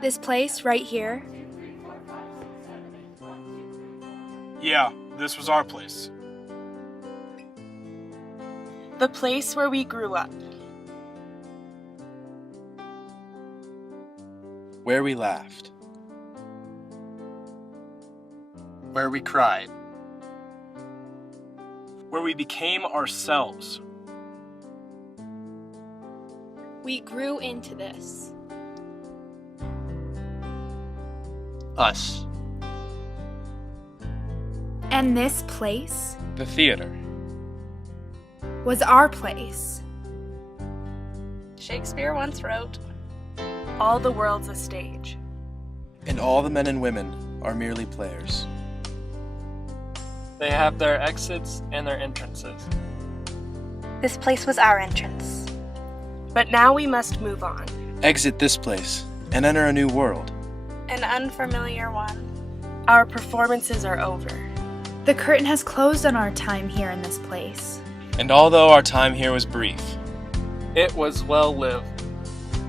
This place right here? Yeah, this was our place. The place where we grew up. Where we laughed. Where we cried. Where we became ourselves. We grew into this. Us. And this place The theater. was our place. Shakespeare once wrote, "All the world's a stage." And all the men and women are merely players. They have their exits and their entrances. This place was our entrance. But now we must move on. Exit this place and enter a new world. An unfamiliar one. Our performances are over. The curtain has closed on our time here in this place. And although our time here was brief, It was well lived.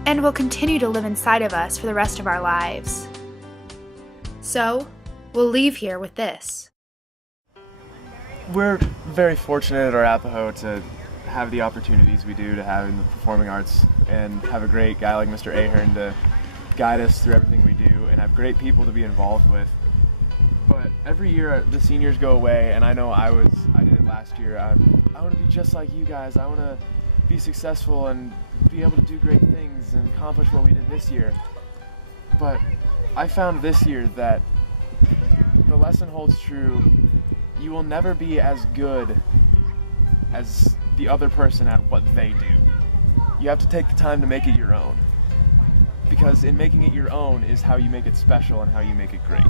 And will continue to live inside of us for the rest of our lives. So, we'll leave here with this. We're very fortunate at Arapahoe to have the opportunities we do to have in the performing arts and have a great guy like Mr. Ahern to guide us through everything we do and have great people to be involved with. But every year the seniors go away, and I know I did it last year. I want to be just like you guys. I want to be successful and be able to do great things and accomplish what we did this year. But I found this year that the lesson holds true. You will never be as good as the other person at what they do. You have to take the time to make it your own. Because in making it your own is how you make it special and how you make it great.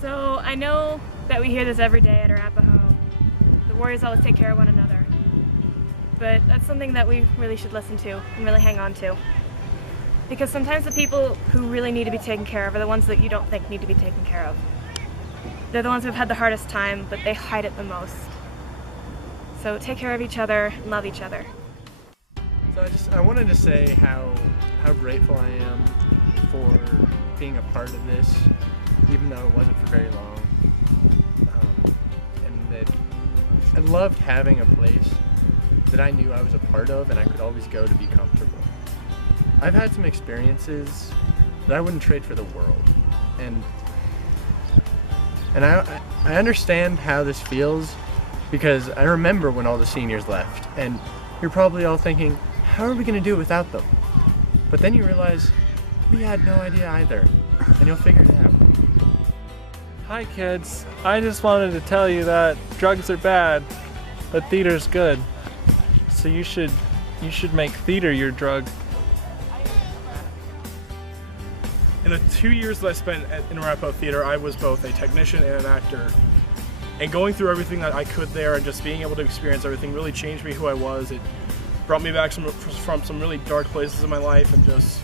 So I know that we hear this every day at Arapahoe. The Warriors always take care of one another. But that's something that we really should listen to and really hang on to. Because sometimes the people who really need to be taken care of are the ones that you don't think need to be taken care of. They're the ones who've had the hardest time, but they hide it the most. So take care of each other and love each other. So I wanted to say how grateful I am for being a part of this, even though it wasn't for very long. And that I loved having a place that I knew I was a part of and I could always go to be comfortable. I've had some experiences that I wouldn't trade for the world. And I understand how this feels because I remember when all the seniors left, and you're probably all thinking, how are we going to do it without them? But then you realize we had no idea either, and you'll figure it out. Hi kids, I just wanted to tell you that drugs are bad, but theater's good. So you should make theater your drug. In the 2 years that I spent in Arapahoe Theater, I was both a technician and an actor. And going through everything that I could there and just being able to experience everything really changed me who I was. It brought me back from some really dark places in my life, and just,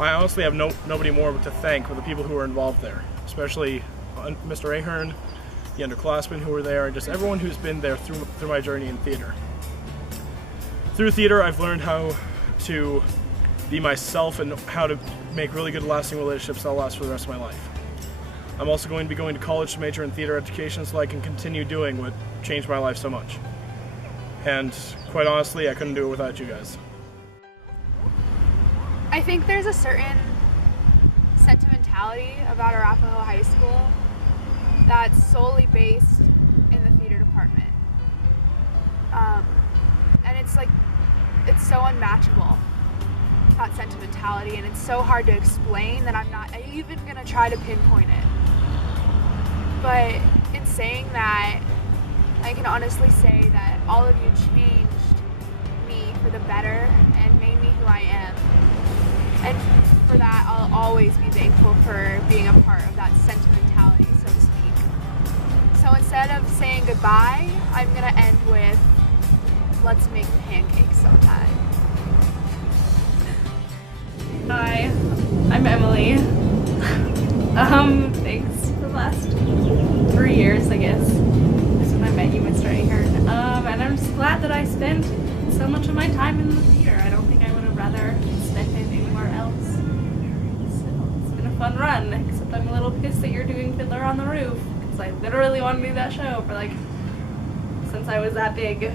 I honestly have nobody more to thank for the people who were involved there, especially Mr. Ahern, the underclassmen who were there, and just everyone who's been there through my journey in theater. Through theater, I've learned how to be myself and how to make really good lasting relationships that'll last for the rest of my life. I'm also going to be going to college to major in theater education so I can continue doing what changed my life so much. And quite honestly, I couldn't do it without you guys. I think there's a certain sentimentality about Arapahoe High School that's solely based in the theater department. And it's so unmatchable, that sentimentality, and it's so hard to explain that I'm not even gonna try to pinpoint it. But in saying that, I can honestly say that all of you changed me for the better and made me who I am. And for that, I'll always be thankful for being a part of that sentimentality, so to speak. So instead of saying goodbye, I'm gonna end with, let's make pancakes sometime. Hi, I'm Emily. Thanks for the last 3 years, I guess. That's when I met you, Mr. Ahern. And I'm just glad that I spent so much of my time in the theater. I don't think little pissed that you're doing Fiddler on the Roof, because I literally want to do that show for like, since I was that big,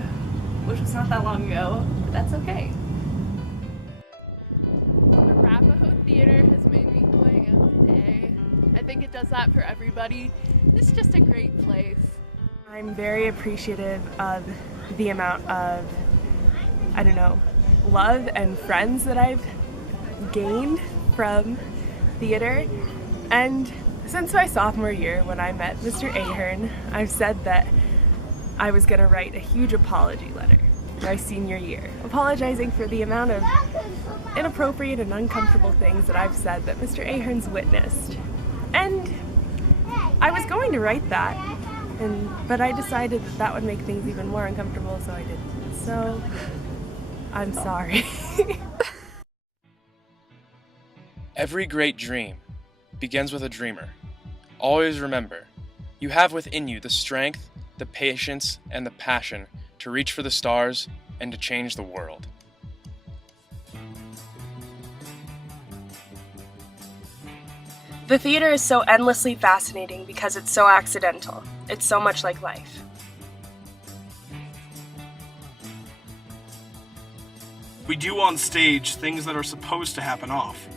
which was not that long ago, but that's okay. The Arapahoe Theater has made me who I am today. I think it does that for everybody. It's just a great place. I'm very appreciative of the amount of, I don't know, love and friends that I've gained from theater. And since my sophomore year, when I met Mr. Ahern, I've said that I was going to write a huge apology letter my senior year, apologizing for the amount of inappropriate and uncomfortable things that I've said that Mr. Ahern's witnessed. And I was going to write that, but I decided that that would make things even more uncomfortable, so I didn't. So, I'm sorry. Every great dream begins with a dreamer. Always remember, you have within you the strength, the patience, and the passion to reach for the stars and to change the world. The theater is so endlessly fascinating because it's so accidental. It's so much like life. We do on stage things that are supposed to happen off,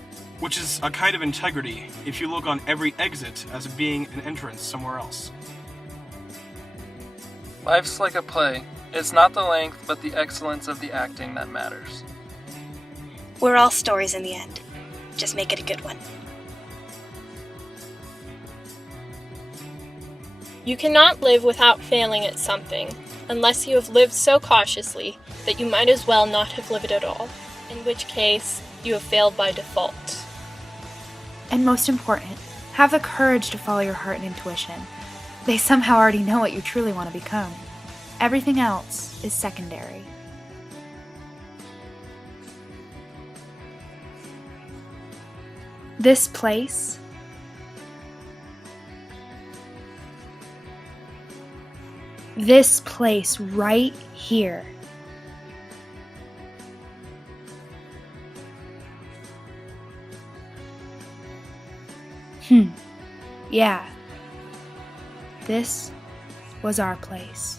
which is a kind of integrity if you look on every exit as being an entrance somewhere else. Life's like a play. It's not the length, but the excellence of the acting that matters. We're all stories in the end. Just make it a good one. You cannot live without failing at something, unless you have lived so cautiously that you might as well not have lived at all, in which case you have failed by default. And most important, have the courage to follow your heart and intuition. They somehow already know what you truly want to become. Everything else is secondary. This place right here. Yeah. This was our place.